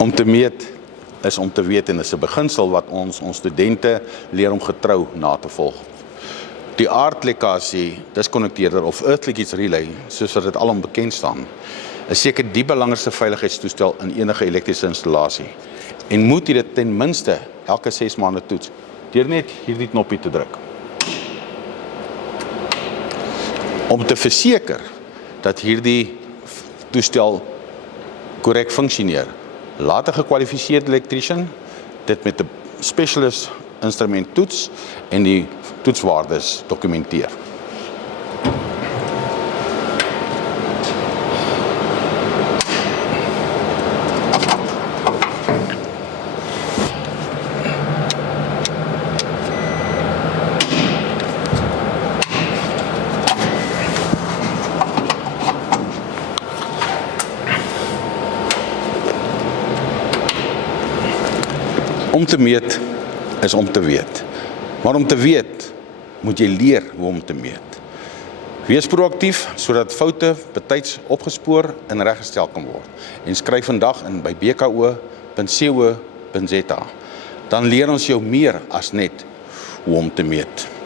Om te meet is om te weet en is 'n beginsel wat ons studente leer om getrou na te volg. Die aardlekkasie, diskonnekteerder of earth leakage relay, soos wat dit alom bekend staan, is seker die belangrikste veiligheidstoestel in enige elektriese installasie en moet jy dit ten minste elke 6 maande toets deur net hierdie knoppie te druk. Om te verseker dat hierdie toestel korrek funksioneer, laat 'n gekwalifiseerde elektriesien dit met 'n specialist instrument toets en die toetswaardes dokumenteer. Om te meet is om te weet. Maar om te weet, moet jy leer hoe om te meet. Wees proaktief sodat foute betyds opgespoor en reggestel kan word. En skryf vandag in by bko.co.za. Dan leer ons jou meer as net hoe om te meet.